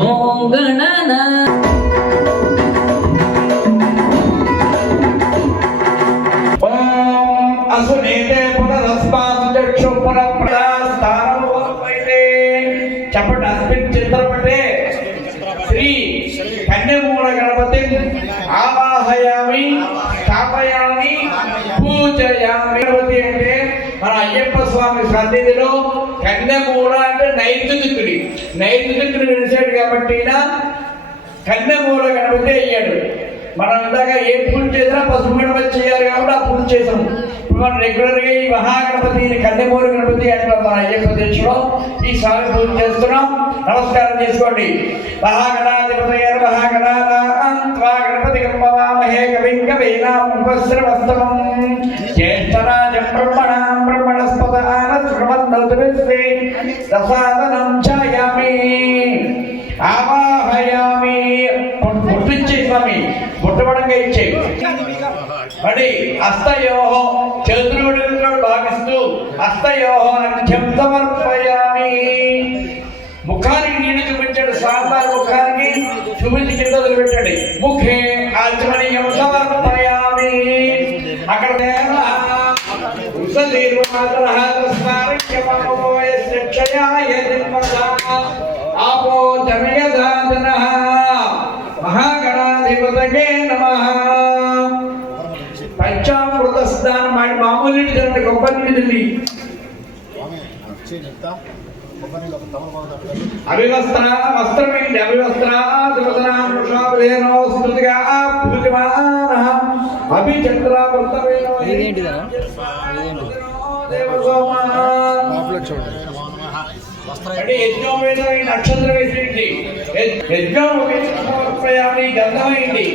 ఓం గణనాథ అసునీతే పునరస్మాత్ చక్షు పునఃప్రదాస్తానోపైతే చెప్పండి. అస్మిన్ చిత్రపటే శ్రీ కన్యమూల గణపతి ఆవాహయామి స్థాపయామి పూజయామి. గణపతి అంటే మన అయ్యప్ప స్వామి సన్నిధిలో కన్యమూల అంటే నైరుతికుడి వెలిసాడు కాబట్టి కన్యమూల గణపతి అయ్యాడు. మనం ఇందాక ఏ పూజ చేసినా పసుపు గణపతి చేయాలి కాబట్టి ఆ పూజ చేసాము. ఇప్పుడు మనం రెగ్యులర్గా ఈ మహాగణపతిని కన్యమూల గణపతి అంటాం. మన అయ్యప్ప దేశంలో ఈ స్వామి పూజ చేస్తున్నాం. నమస్కారం చేసుకోండి. మహాగణాధిపతి గణపతి గణపవామహే కవిం కవీనాం ఉపస్రవస్తవం జ్యేష్ఠరాజం బ్రహ్మణస్పద ఆనశ్రవన్నోతిస్తే దశాదనం ఛాయామి ఆవాహయామి. బొట్టు ఇచ్చే స్వామి, బొట్టుబడంగా ఇచ్చే మరి హస్తయోహ చతురుడిలో భావిస్తూ హస్తయోహ అర్ఘ్యం సమర్పయామి. ముఖానికి నీళ్ళు చూపించాడు. సాంబార్ ముఖానికి చూపించి కింద వదిలిపెట్టాడు. ముఖే ఆచమనీయం సమర్పయామి. అక్కడ ఆపో జనయదాన మహాగణాధిపతగే నమః. పంచామృత స్నానం ಮಾಡಿ మామూలు నీటి జల్లండి, కొబ్బరి నీటి జల్లి. అవివస్త్ర వస్త్రమేంటి అవివస్త్ర దుర్వదనామృషాభేనో స్మృతిగా పూజమానః అభిచంద్ర వృత్తవేనో యజ్ఞం వేద నక్షత్రం వేసేయండి. యజ్ఞం సమర్పయామి. గంధం వేయండి.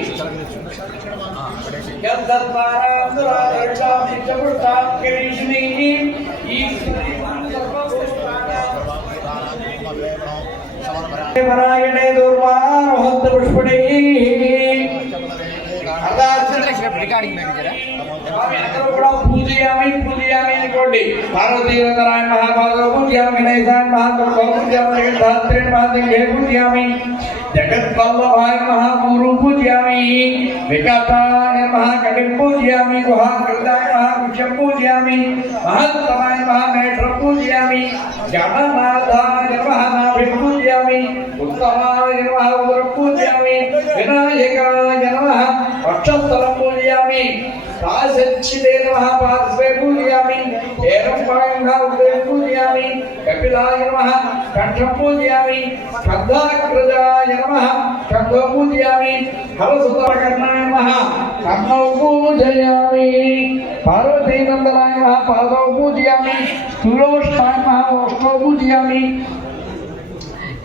నారాయణే దుర్వారోహంత పుష్పణీ కూడా పూజయామి అనుకోండి. పార్వతీనారాయణ మహాపాద పూజయామి, నైసాన్ పూజయామి, జగద్వల్లభాయ మహాగురు పూజయామి, వికటాయ మహాకవిం పూజయామి, గుహాకృతాయ మహావృక్షం పూజయామి, మహత్తమాయ మహామేషం పూజయామి, జగన్నాథాయ మహానాభిం పూజయామి, ఉత్తమాయ మహాఉదరం పూజయామి, వినాయకాయ నమః వక్షస్థలం పూజయామి, కాశచ్చిదే నమః పార్శ్వే పూజయామి, ఏరంపాయ ఉదరే పూజయామి, కపిలాయ నమః కంఠం పూజయామి, స్కంధాగ్రజాయ నమః కంఠం పూజయామి, హరసుతకర్ణాయ నమః కర్ణౌ పూజయామి, పార్వతీనందనాయ నమః పాదౌ పూజయామి, స్థూలోష్టాయ నమః ఓష్ఠౌ పూజయామి,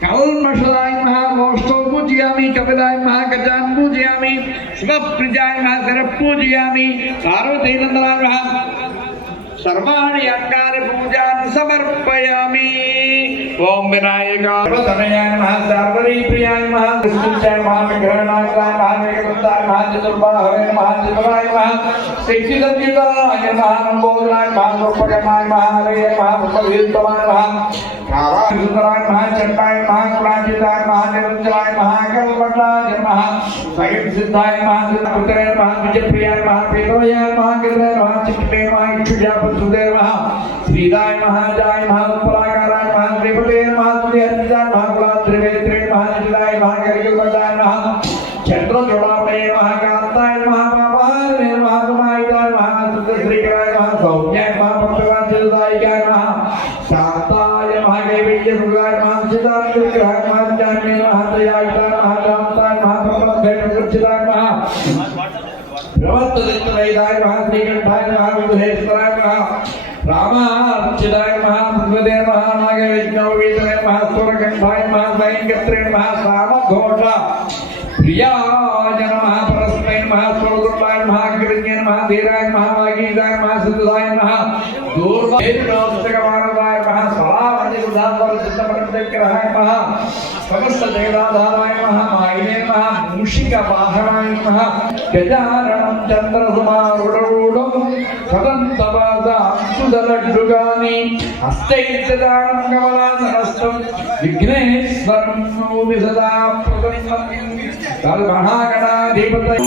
కౌల్మషదాయ నమః ఓష్ఠౌ పూజయామి, కపిలాయ నమః గజాన్ పూజయామి, శివప్రిజాయ నమః శిర పూజయామి, పార్వతీనందనాయ నమః సర్వాణి అంగాని పూజాన్ని సమర్పయామి. ఓం వినాయకాయ నమః సర్వరీ ప్రియాయ నమః కృష్ణాయ నమః విగ్రహనాథాయ నమః మేఘదంతాయ నమః చతుర్బాహవే నమః శివాయ నమః శక్తిదంతితాయ నమః నంబోదరాయ నమః రూపకమాయ నమః హరయ నమః ఉపవీతమాయ నమః కావాసుందరాయ నమః చంపాయ నమః కులాజితాయ నమః నిరంజనాయ నమః కల్పటాయ నమః స్వయం సిద్ధాయ నమః సిద్ధపుత్రాయ నమః విజయప్రియాయ నమః పేదోయ నమః గిరిజాయ నమః చిత్తే నమః ఇక్షుజాపసుదే నమః శ్రీదాయ నమః జాయ నమః ఉపలాకారాయ నమః శ్రీపతే నమః శ్రీహరిజాయ నమః కులాత్రివేత్రే నమః నిజాయ నమః గరిగల్పటాయ నమః చంద్రచూడామణే నమః కాంతాయ నమః పాపాయ నమః కుమాయితాయ నమః శ్రీకరాయ నమః సౌమ్యాయ నమః భక్తవాంఛితాయ నమః శాంతాయ నమః కైవల్యసుగాయ నమః సిద్ధార్థ విగ్రహాయ నమః జ్ఞానే నమః దయాయుతాయ నమః కాంతాయ నమః ప్రబలభేటకృచ్చితాయ నమః ప్రవర్తదిత్వైదాయ నమః శ్రీకంఠాయ నమః విభుధేశ్వరాయ నమః రామార్చితాయ నమః పృథ్వదే నమః నాగవిజ్ఞోపీతమే నమః స్థూలకంఠాయ నమః సైంకత్రే నమః సామఘోష ప్రియాయ నమః పరస్మై నమః స్థూలదుర్లాయ నమః అగ్రజ్ఞే నమః ధీరాయ నమః వాగీదాయ నమః సిద్ధాయ నమః దూర్వాయ నమః స్వలామణిదాయ నమః సమస్త జగదాధారాయ నమః మాయినే నమః मूषिक वाहनाय नमः गजाननं चन्द्रसमारूढं सदन्तवासांसुदलड्डुगानि हस्तैर्ददानं कमलासनस्थं विघ्नेश्वरं नौमि सदा प्रसन्नं तन्महागणाधिपतये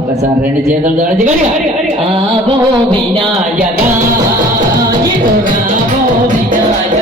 ఒకసారి రెండు చేతులు దాడి ఆవో వినాయక ఆవో వినాయక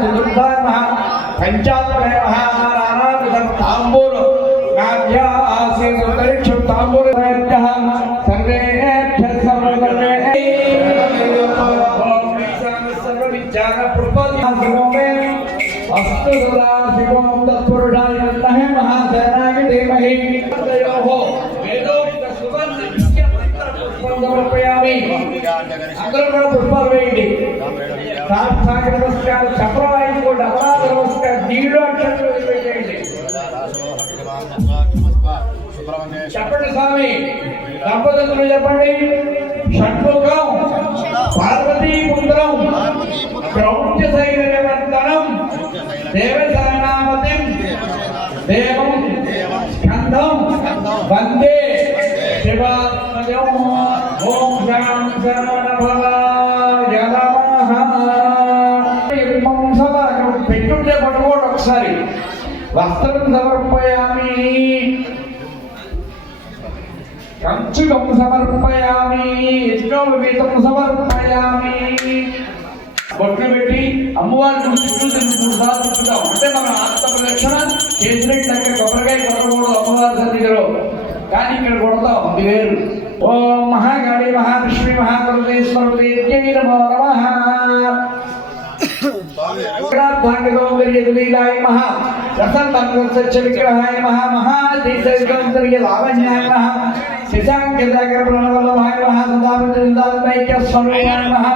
चतुर्थाय महा पंचात्मने महाराणादिदं तांबूलो नाभ्यासे सुतरिक्षु तांबूलो प्रयत्नः सर्वेभ्यः सर्वकर्मे ज्ञान प्रपद्यासिमोमे अस्तु सदा शिवं तत्पुरुषाय विद्महे महासेनाय धीमहि तयोः वेदोक्त सुवर्ण नित्य मंत्र पुष्पं समर्पयामि అందరూ కూడా పుష్పాలు వేయండి సాష్టాంగ నమస్కారం చక్రవాయి కూడా అపరాధ నమస్కారం దీడు అక్షరాలు వేయండి చెప్పండి స్వామి దంపతులు చెప్పండి షణ్ముఖం పార్వతీ పుత్రం క్రౌంచ శైలవంతనం దేవసేనాపతిం దేవం స్కందం వందే శివాత్మజం ఓం శాం శరణభవాయ నమః. పెట్టుంటే పట్టుకోండి ఒకసారి. వస్త్రం సమర్పయామి కంచుకం సమర్పయామి యజ్ఞోపవీతం సమర్పయామి. బొట్లు పెట్టి అమ్మవారి చుట్టూ 3 సార్లు తిప్పుతాం. అంటే మన ఆత్మ ప్రదక్షిణ చేసినట్టు కొబ్బరికాయ కొట్టకూడదు అమ్మవారి సన్నిధిలో, కానీ ఇక్కడ కొడతాం, అది వేరు. ఓం మహాకాళి మహాలక్ష్మి మహాకరుణేశ్వరుడేత్యై నమో నమః. लीलाय महा रसंतंत्र विग्रहाय महा महादीसौंदर्य लावण्याय महा शशांकदागर प्रणवल्लभाय महा सदानंदमैक्य स्वरूपाय महा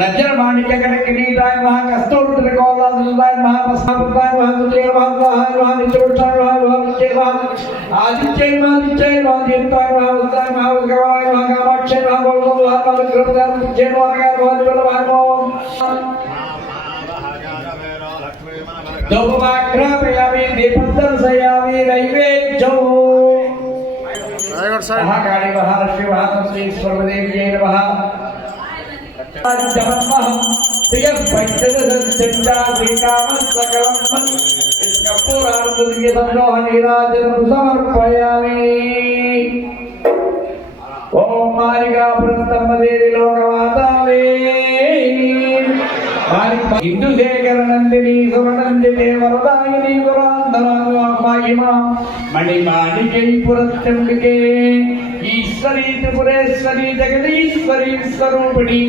वज्रमाणिक्य कनकनीताय महा कस्तूरत्रिकोलाय महा वस्त्राय महा सुतेय महा निचोषाय महा विजयवाय आदित्य महा दीप्ताय महा उदय महा उग्रवाय महा कामाक्षय महा गोलगोलवाय महा कृपदार जयवाय महा दोपमाग्रहपयामि दीपदर्शयामि नैवेद्यौ महाकाली महालक्ष्मी महासरस्वतीश्वरदेव्यै नमः. जपन्महं प्रियपञ्चदशश्चन्द्रादिकामसकलं कपूरार्धदिव्यसंरोहनीराजनं समर्पयामि. ॐ मालिकापुरन्तम्मदेवी लोकमातावे हिंदू शेखर नंदिनी सुवर्णंदिते वरदायिनी पुरांधरामा मणिमाणिके पुरस्त्रिंबिके ईश्वरी त्रिपुरेश्वरी जगदीश्वरी स्वरूपिणी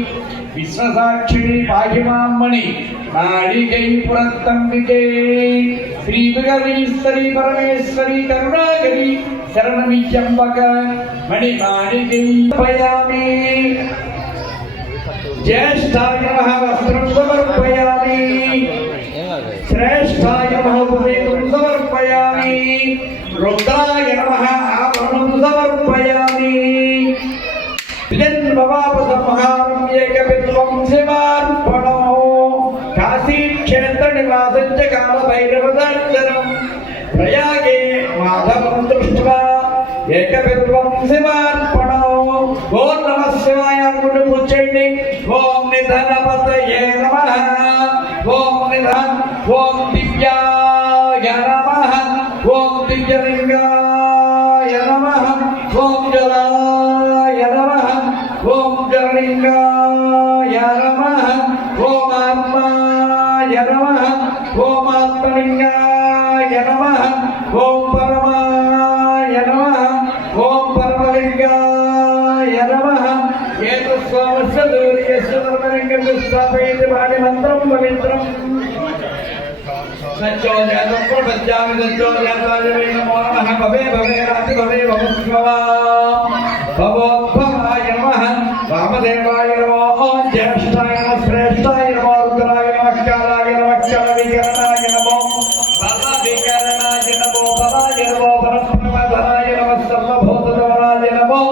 विश्वसाक्षिणी पाहिमामणि माणिके पुरस्त्रिंबिके श्री विगरीश्वरी परमेश्वरी करुणाकरी शरणमित्यंबक मणिमाणिके पयामि. ज्येष्ठाय नमः वस्त्रं समर्पयामि. श्रेष्ठाय नमः उपवेदं समर्पयामि. रुद्राय नमः आभरणं समर्पयामि. विजन्मवापसंहारं एकविद्वं शिवार्पणो काशीक्षेत्रनिवासं च कालभैरवदर्शनं प्रयागे माधवं दृष्ट्वा एकविद्वं शिवार्पणो. ఓం నమ శివాయ అనుకుంటూ కూర్చోండి. ఓం నిధనపతయే నమః. ఓం నిధన్ ఓం దివ్యాయ నమః. ఓం దివ్యలింగాయ నమః. ఓం జలాయ నమః. ఓం జలలింగాయ నమః. ఓం ఆత్మాయ నమః. ఓం ఆత్మలింగాయ నమః. ఓం పరమాయ నమః. ఓం పరమలింగాయ నమః. ఏతస్వామస్సూర్యస్వధర్మలింగం స్థాపయతి వాడి మంత్రం పవిత్రం. సత్యోజాతం ప్రపద్యామి సత్యోజాతాయ నమో నమః. భవే భవే రాతి భవే భవస్వా భవోద్భవాయ నమః. వామదేవాయ నమో. జ్యేష్ఠాయ నమః. శ్రేష్ఠాయ నమో. రుద్రాయ నమః. కాలాయ నమః. కలవికరణాయ నమో. బలవికరణాయ నమో. బలాయ నమో. పరబ్రహ్మధరాయ నమః. సర్వభూతధరాయ నమో.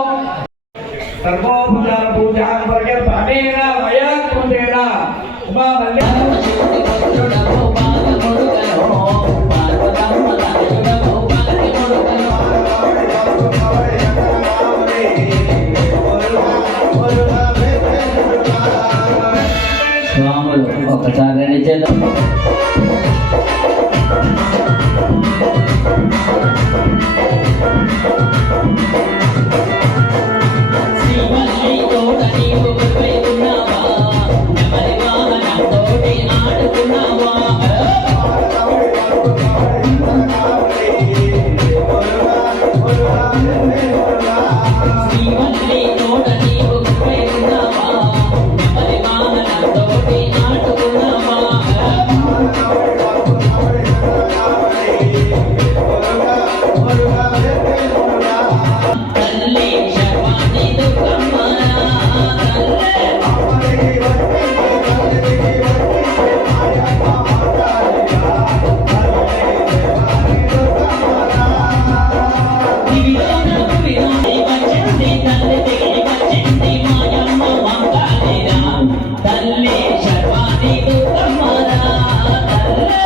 सर्वोपचार पूजा वर्ग पानेना मया कुंडेना उमा मल्ले స్వాములు ఒకసారి చేద్దాం. ఆడుకున్నావా తల్లి శర్వాణి దుర్గమ్మరా తల్లి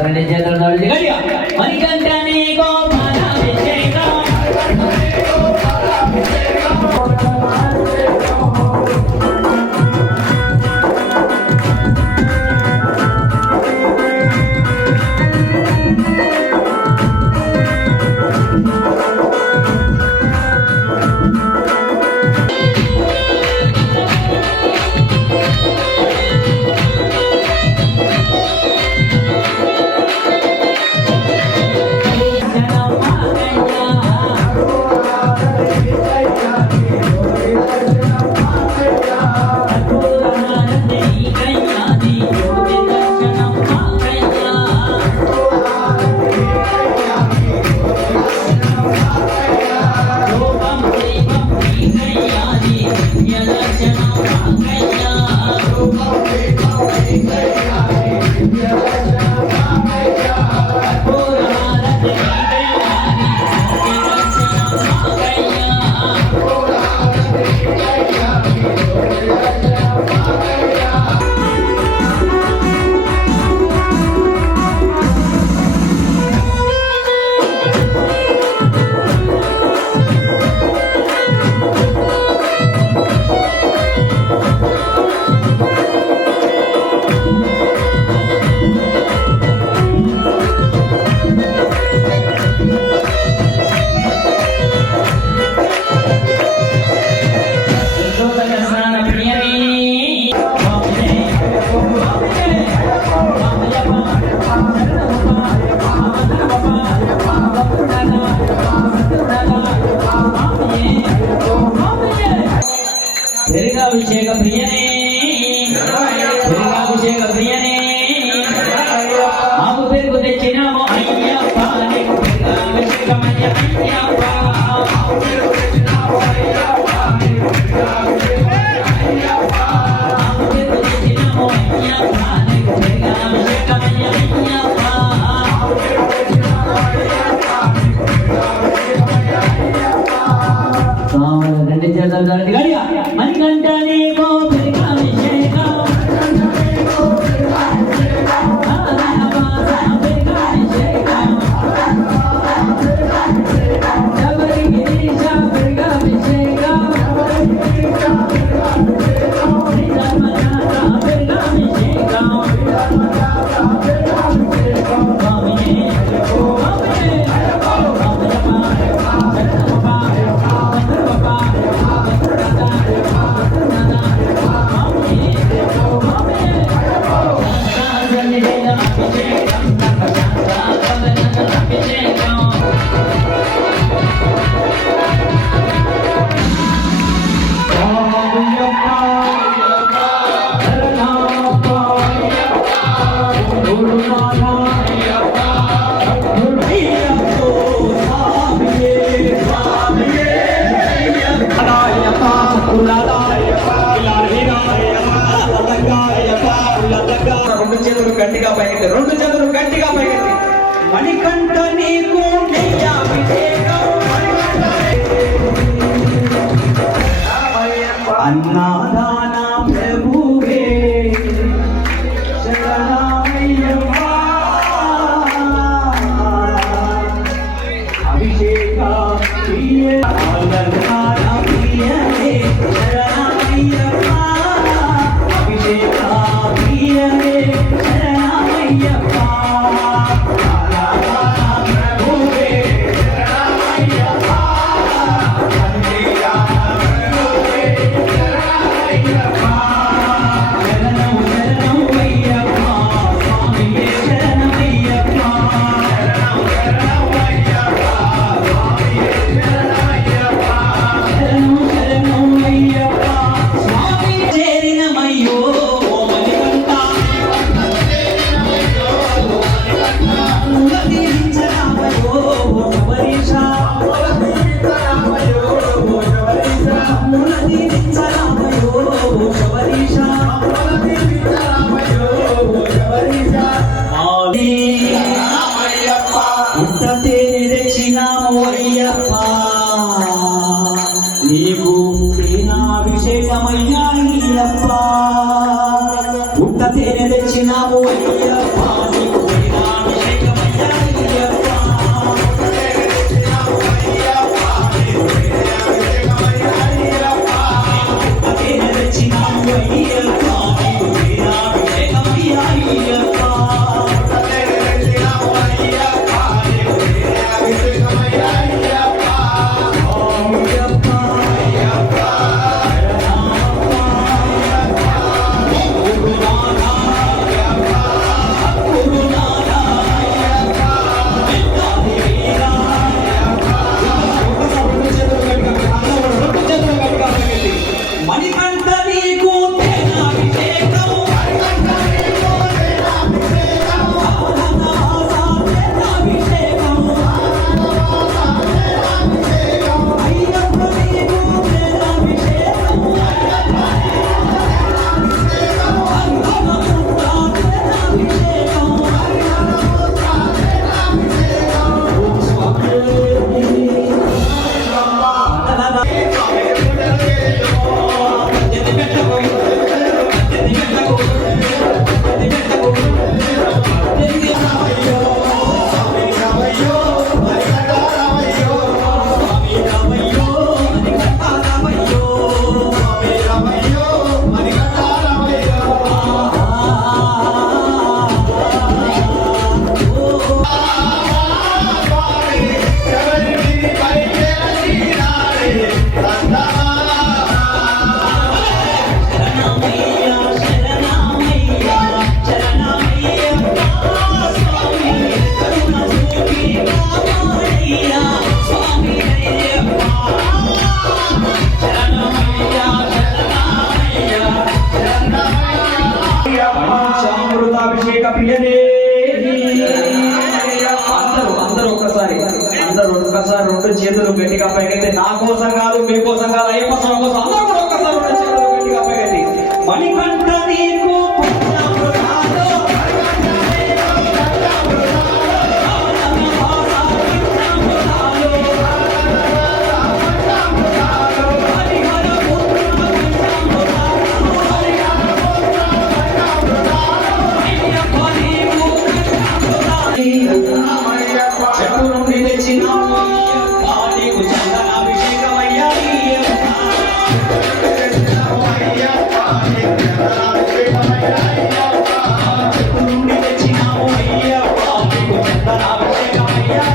రెండు చేతులు మణికంఠని గోపాలాభిషేకం అభిషేక ప్రియనే అభిషేక ప్రియనే ఆకు పెరుగు తెచ్చినాము అయ్యప్ప నీకు అభిషేకమయ్య అయ్యప్ప ఆకు పెరుగు తెచ్చినాము అయ్యప్ప నీకు అభిషేకమయ్య రెండు చేతులు గడిగా మణికంఠని గోపికాభిషేకం రెండు చేతులు గట్టిగా పైకెత్తి రెండు చేతులు గట్టిగా పైకెత్తి మణికంఠ నీకు అన్నదాన ప్రభువే శరణమయ్యప్ప అభిషేక ప్రియ అలంకార ప్రియనే శరణమయ్యప్ప అభిషేక ప్రియనే శరణమయ్యప్ప అందరూ ఒక్కసారి రెండు చేతులు గట్టిగా పైకెత్తి నా కోసం కాదు మీ కోసం కాదు అయ్యప్ప స్వామి కోసం అందరూ కూడా ఒక్కసారి రెండు చేతులు గట్టిగా పైకెత్తి మణికంఠ నీకు పంచామృతాలు చెట్టు నుండి తెచ్చినాము అయ్యప్ప నీకు చందనాభిషేకమయ్యా చెట్టు నుండి తెచ్చినాము అయ్యప్ప నీకు చందనాభిషేకమయ్యా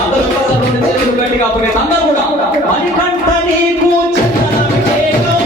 అందరూ రెండు చేతులు గట్టిగా అందరూ కూడా మణికంఠ నీకు చందనాభిషేకం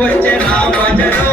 వచ్చే నా భజన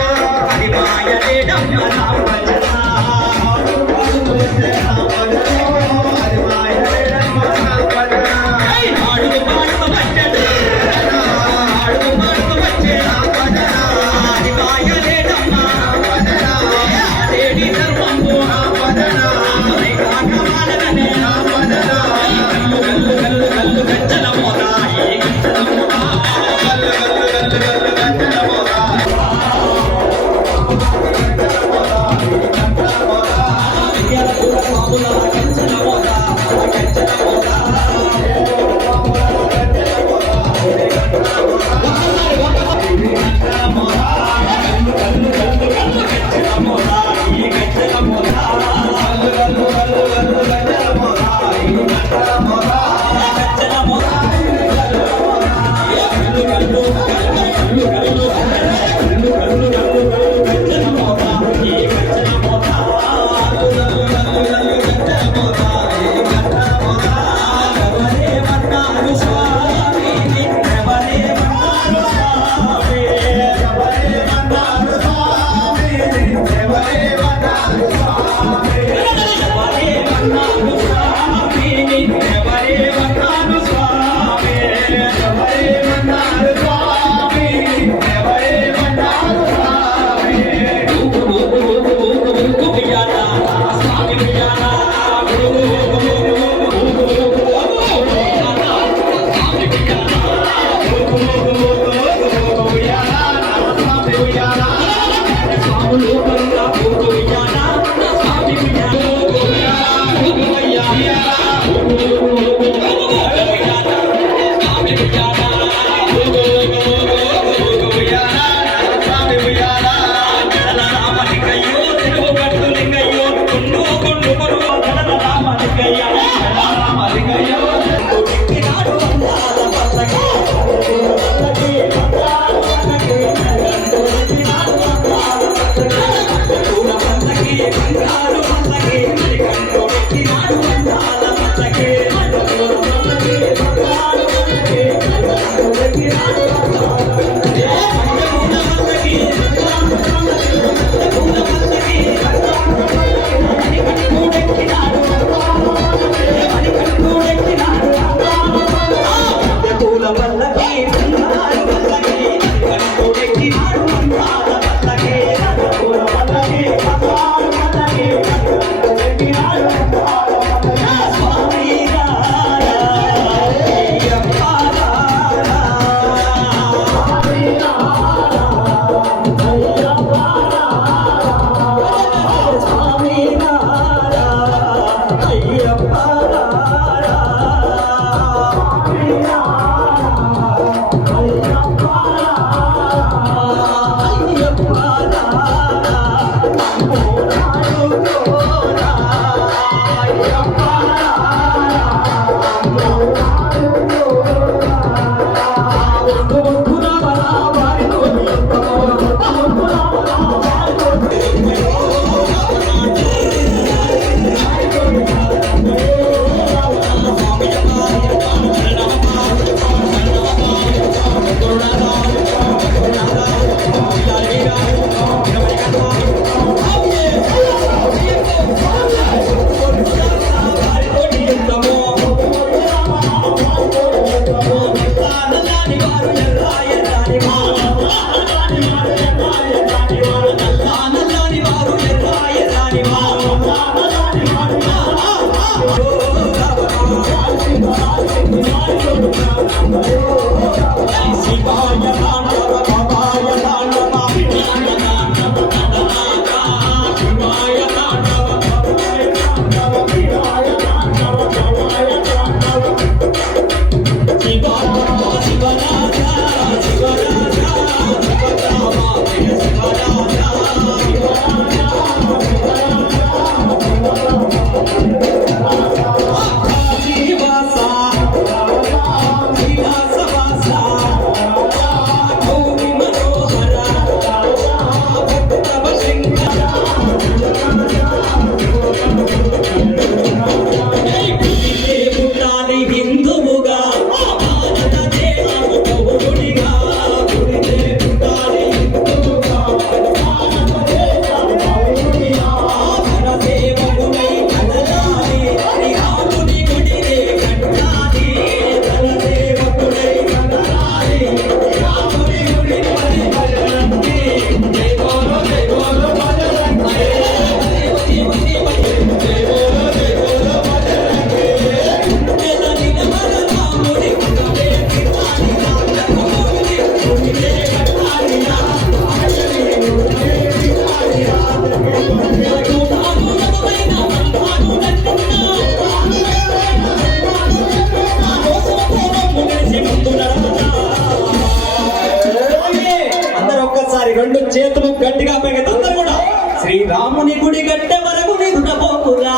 రెండు చేతులు గట్టిగా పైకి అందరూ కూడా శ్రీరాముని గుడి గట్టె వరకు నిరుడ పోకురా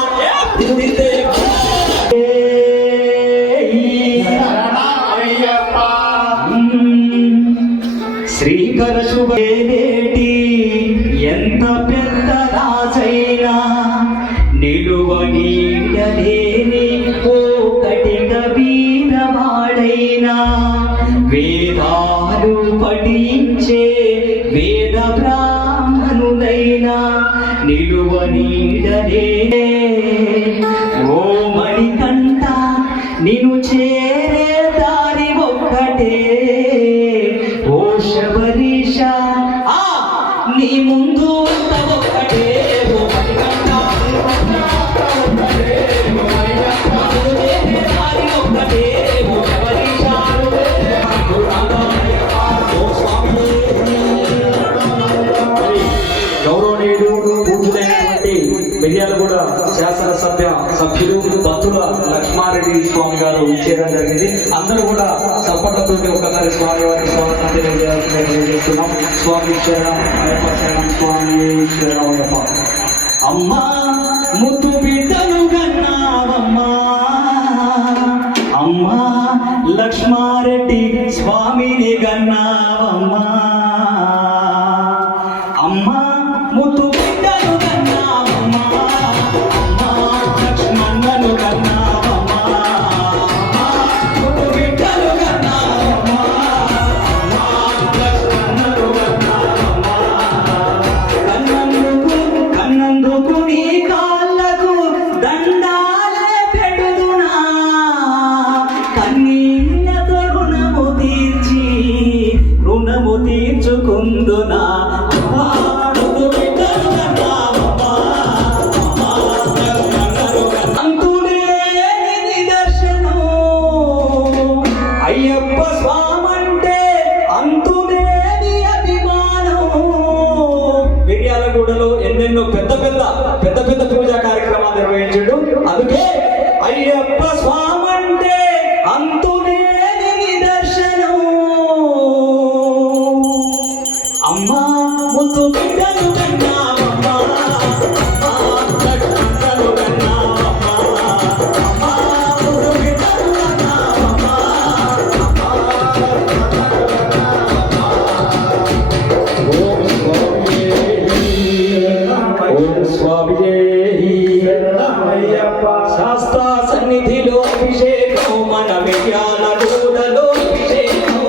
శ్రీకర శుభేటి ఎంత పెద్ద రాజైనా నిలువ నీడలేని ఓకటిక వీరవాడైనా వేదాలు పఠించే వేద బ్రాహ్మణులైనా నిలువ నీడలే ఓ మణికంఠ నిన్ను చేరే దారి ఒక్కటే ఓ శబరీష నీ ముందు ఒక్కటే ఓ మణికంఠ దారి ఒక్కటే ఓ శబరీష గౌరవనీయులు పూజలైనటువంటి మిర్యాలగూడ శాసనసభ్య సభ్యులు భక్తుల లక్ష్మారెడ్డి స్వామి గారు ఇచ్చేయడం జరిగింది. అందరూ కూడా చప్పట్లతో ఒకసారి స్వామి వారికి స్వాగతం తెలియజేస్తున్నాం. స్వామి శరణం అయ్యప్ప, శరణం స్వామి శరణం అయ్యప్ప. అమ్మా ముద్దు బిడ్డలు కన్నావమ్మా, అమ్మా లక్ష్మారెడ్డి స్వామిని కన్నావమ్మా, అమ్మా ముద్దు బిడ్డలు కన్నావమ్మా, అమ్మా లక్ష్మణను కన్నావమ్మా, అమ్మా ముద్దు బిడ్డలు కన్నావమ్మా, అమ్మా ముందున అమ్మాడుతూ బిడ్డను కన్నావమ్మా. అంతులేని నిదర్శనం అయ్యప్ప స్వామంటే అంతులేని అభిమానం. మిర్యాలగూడలో ఎన్నెన్నో పెద్ద పెద్ద పూజా కార్యక్రమాలు నిర్వహించాడు. అందుకే అయ్యప్ప స్వామంటే అంతులేని నిదర్శనం. అమ్మా ముద్దు బిడ్డను కన్నావమ్మా, అమ్మా కన్నను కన్నావమ్మా, అమ్మా ముద్దు బిడ్డను కన్నావమ్మా, అమ్మా ఓం స్వామియే అయ్యప్ప. శాస్త్ర సన్నిధిలో అభిషేకం మన మిర్యాలగూడలో అభిషేకం.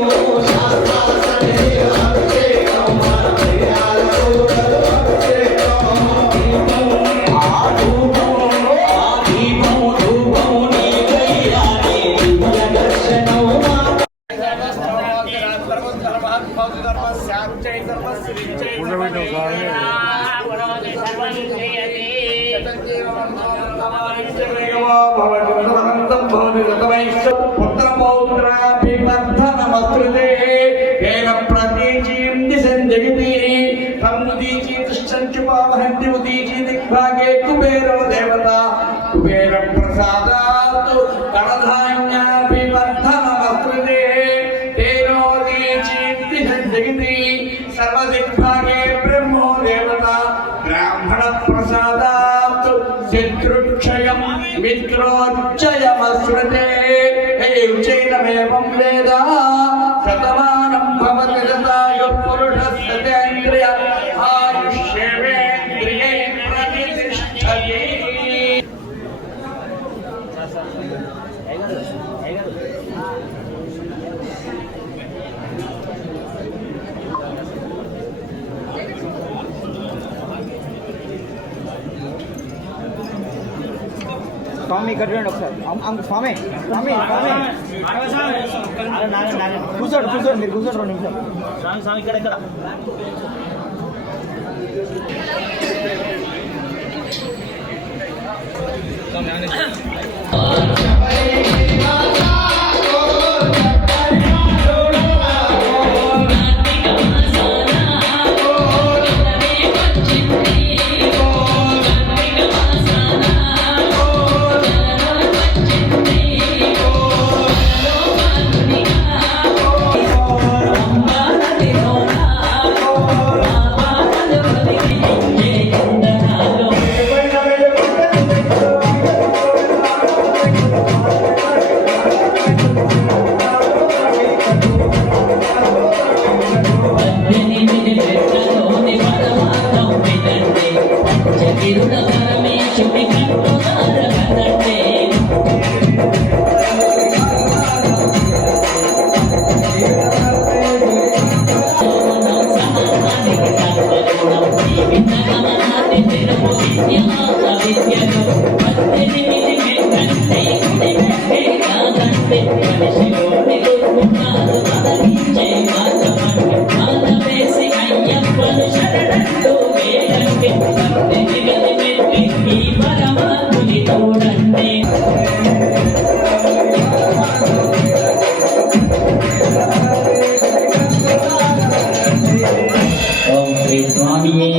శాస్త్ర సన్నిధిలో అభిషేకం మన మిర్యాలగూడలో అభిషేకం. ఆ ధూపం నీకయ్యా నీ దివ్య దర్శనం. కుబేర ప్రసాదాత్ కళధాన్యాభివర్ధనమస్కృతే తేనోదీచీర్తి జగతి సర్వదిగ్భాగే బ్రహ్మో దేవత బ్రాహ్మణ ప్రసాదాత్ శత్రుక్షయం మిత్రోచ్చయమస్మృతే ఉచైనమేవం వేద శతమానం భవతి శతాయు పురుషస్య తేంద్రియ ఆయుష్యేంద్రియే ప్రతిష్టతి. స్వామి ఇక్కడ చూడండి ఒకసారి. స్వామి స్వామి స్వామి కూర్చోండి మీరు కూర్చోండి 2 నిమిషాలు. స్వామి ఇక్కడ ఓం శ్రీ స్వామియే.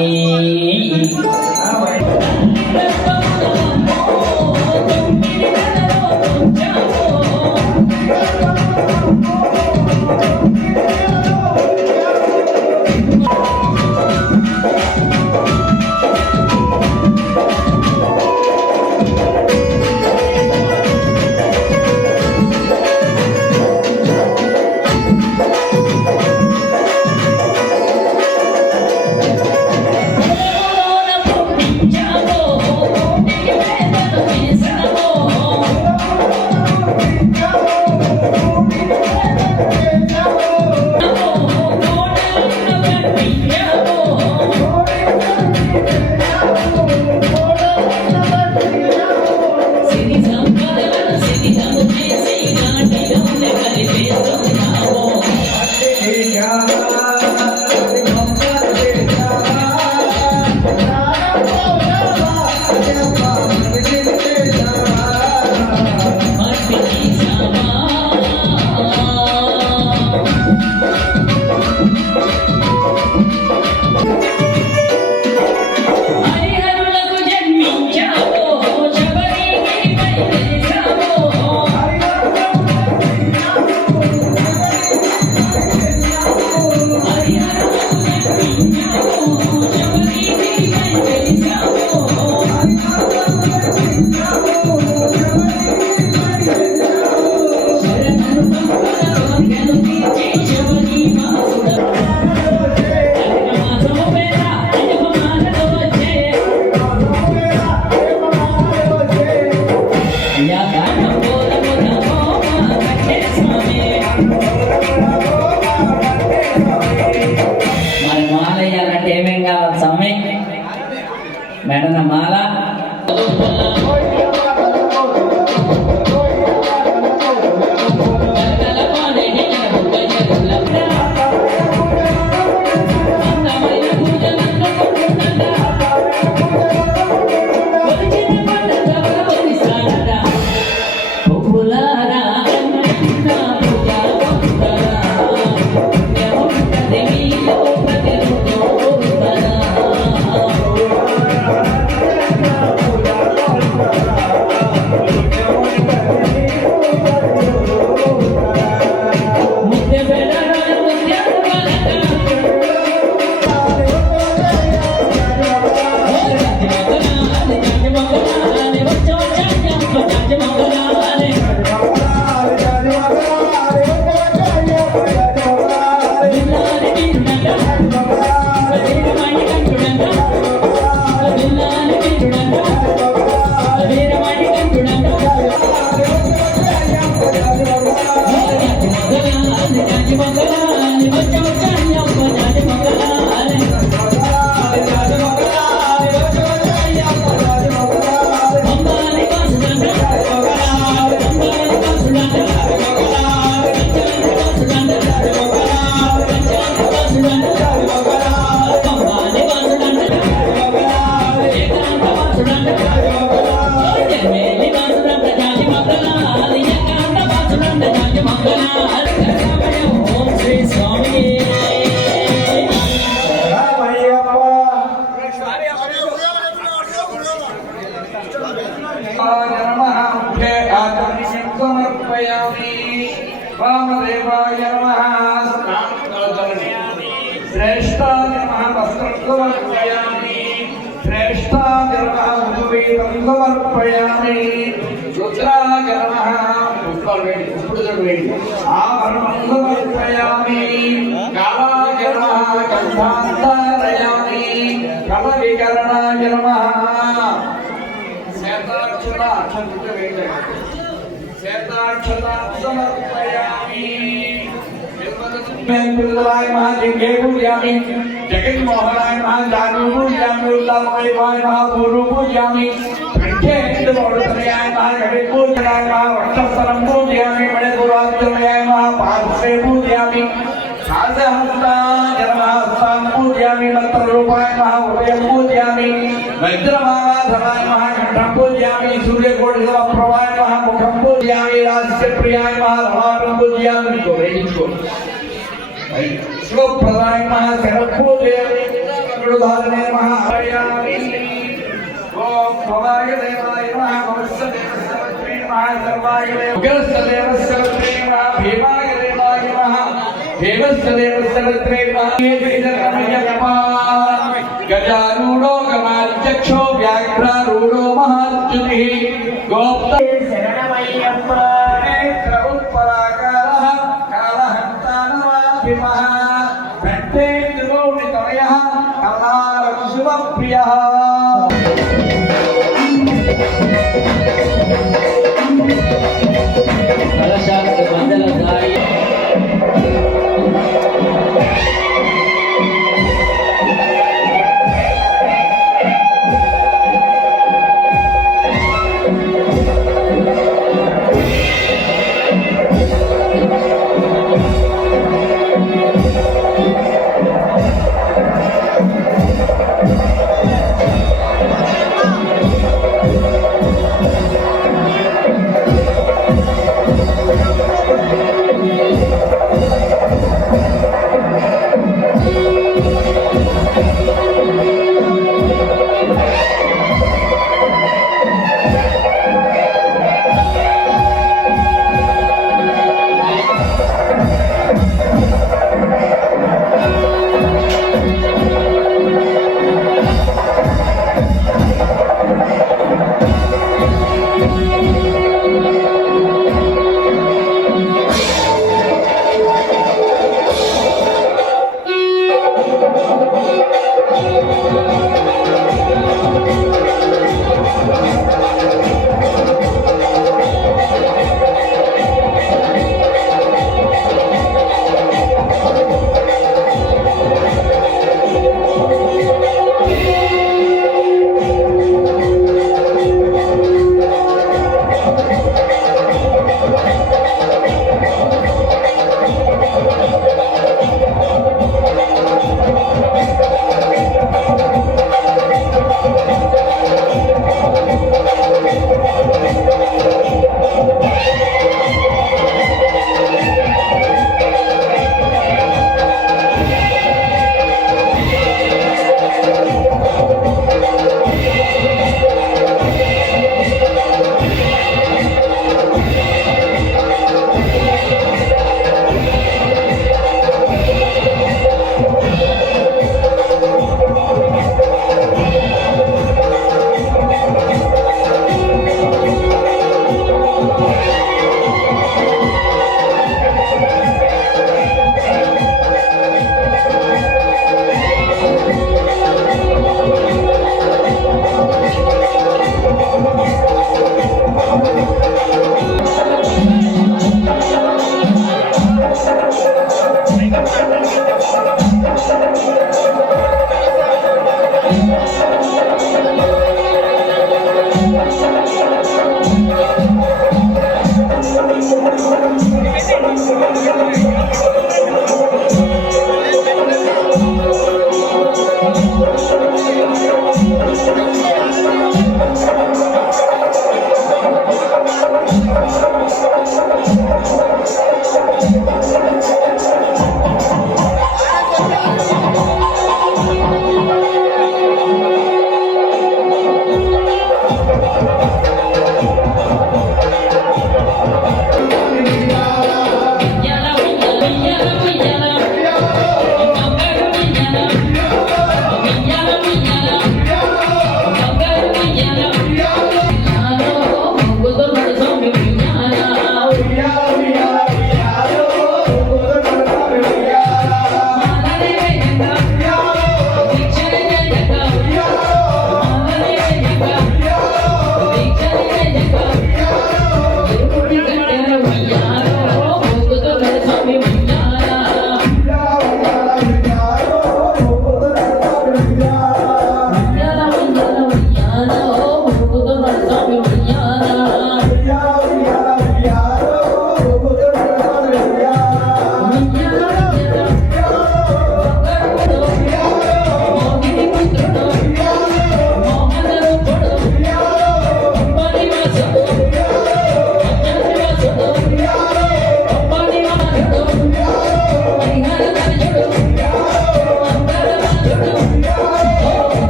वामदेवाय नमः श्रेष्ठाय नमः वस्त्रं समर्पयामि श्रेष्ठाय नमः उद्वेदं समर्पयामि रुद्राय नमः आभरणं समर्पयामि कालाय नमः गन्धान्तरयामि कलविकरणाय नमः शेताक्षता समर्पयामि बिल्वदलाय महाजिंगे पूजयामि जगन्मोहनाय महाजानु पूजयामि उल्लामयवाय महागुरु पूजयामि कंठेन्दुवर्धनाय महागणे पूजनाय महावक्षस्थलं पूजयामि मणिपुराज्यमयाय महापादसे पूजयामि साधहस्ताय नमः पूजयामि मंत्ररूपाय महाउदयं पूजयामि वज्रमालाधराय महाकण्ठं पूजयामि सूर्यकोटिसमप्रभाय महामुखं पूजयामि राजप्रियाय महाधरां पूजयामि शिवप्रदाय महाशरं पूजयामि गुरुधारणे महाहरयामि ओम भवाय देवाय नमः भवस्सदेवस्य नमः सर्वाय उग्रस्सदेवस्य नमः भीमाय देवाय नमः देवस्य देवस्य नमः गजारूढ़ो गणाध्यक्षो व्याघ्रारूढ़ो महाच्युतिः गोप्ता शरणमय्यप्प नेत्र उत्पराकारः कालहन्तानवाभिमः घण्टेन्दुगौरितनयः कलारं शुभप्रियः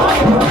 Thank you.